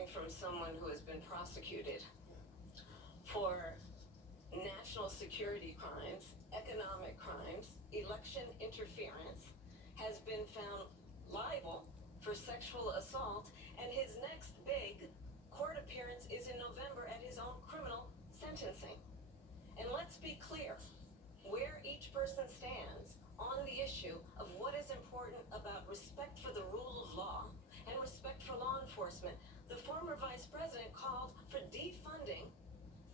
coming from someone who has been prosecuted for national security crimes, economic crimes, election interference, has been found liable for sexual assault, and his next big court appearance is in November at his own criminal sentencing. And let's be clear where each person stands on the issue of what is important about respect for the rule of law and respect for law enforcement. The former vice president called for defunding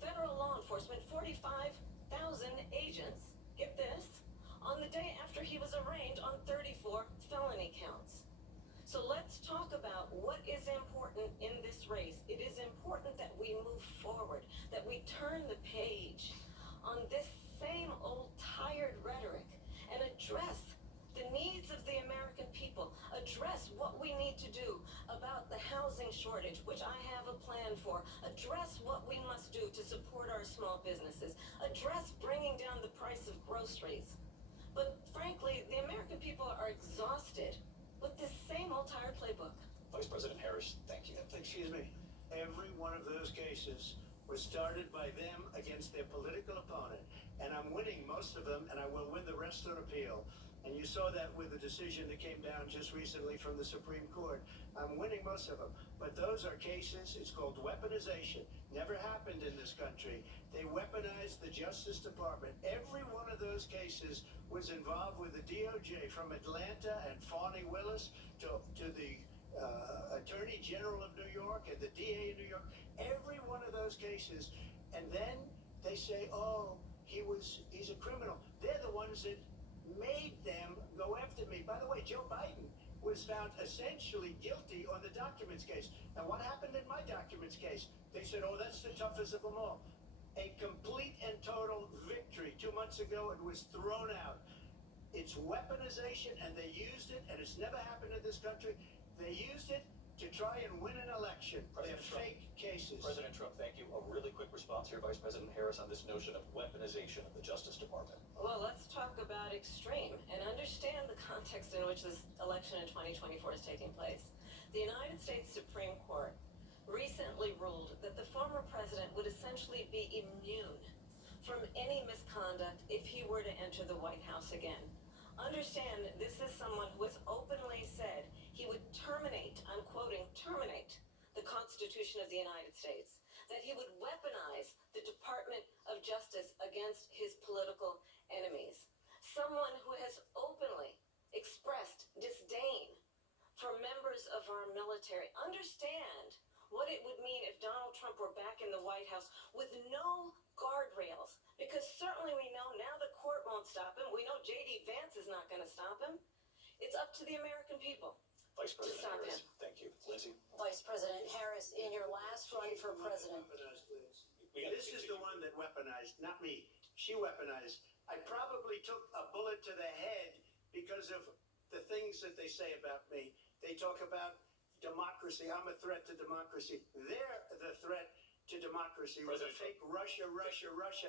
federal law enforcement, 45,000 agents, get this, on the day after he was arraigned on 34 felony counts. So let's talk about what is important in this race. It is important that we move forward, that we turn the page on this same old tired rhetoric and address the needs of the American people, address what we need to do about the housing shortage, which I have a plan for, address what we must do to support our small businesses, address bringing down the price of groceries. But frankly, the American people are exhausted with this same old tired playbook. Vice President Harris, thank you. Excuse me. Every one of those cases was started by them against their political opponent. And I'm winning most of them, and I will win the rest on appeal. And you saw that with the decision that came down just recently from the Supreme Court. I'm winning most of them. But those are cases, it's called weaponization. Never happened in this country. They weaponized the Justice Department. Every one of those cases was involved with the DOJ, from Atlanta and Fani Willis to the Attorney General of New York and the DA in New York. Every one of those cases. And then they say, oh, he's a criminal. They're the ones that made them go after me. By the way, Joe Biden was found essentially guilty on the documents case. Now, what happened in my documents case? They said, oh, that's the toughest of them all. A complete and total victory. 2 months ago, it was thrown out. It's weaponization, and they used it, and it's never happened in this country. They used it to try and win an election. They're fake cases. President Trump, thank you. A really quick response here, Vice President Harris, on this notion of weaponization of the Justice Department. Well, let's talk about extreme and understand the context in which this election in 2024 is taking place. The United States Supreme Court recently ruled that the former president would essentially be immune from any misconduct if he were to enter the White House again. Understand, this is someone who has openly said he would terminate, I'm quoting, terminate the Constitution of the United States, that he would weaponize the Department of Justice against his political enemies. Someone who has openly expressed disdain for members of our military. Understand what it would mean if Donald Trump were back in the White House with no guardrails, because certainly we know now the court won't stop him. We know J.D. Vance is not going to stop him. It's up to the American people. Vice President stop Harris, him. thank you. Lindsay? Vice President Harris, in your last run for president. This is the one that weaponized, not me. She weaponized. I probably took a bullet to the head because of the things that they say about me. They talk about democracy. I'm a threat to democracy. They're the threat to democracy with a fake Russia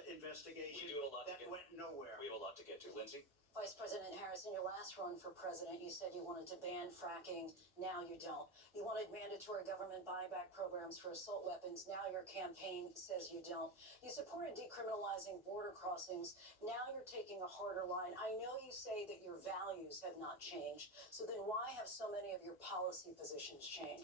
investigation We do a lot that to get. went nowhere. We have a lot to get to. Lindsay? Vice President Harris, in your last run for president, you said you wanted to ban fracking. Now you don't. You wanted mandatory government buyback programs for assault weapons. Now your campaign says you don't. You supported decriminalizing border crossings. Now you're taking a harder line. I know you say that your values have not changed. So then why have so many of your policy positions changed?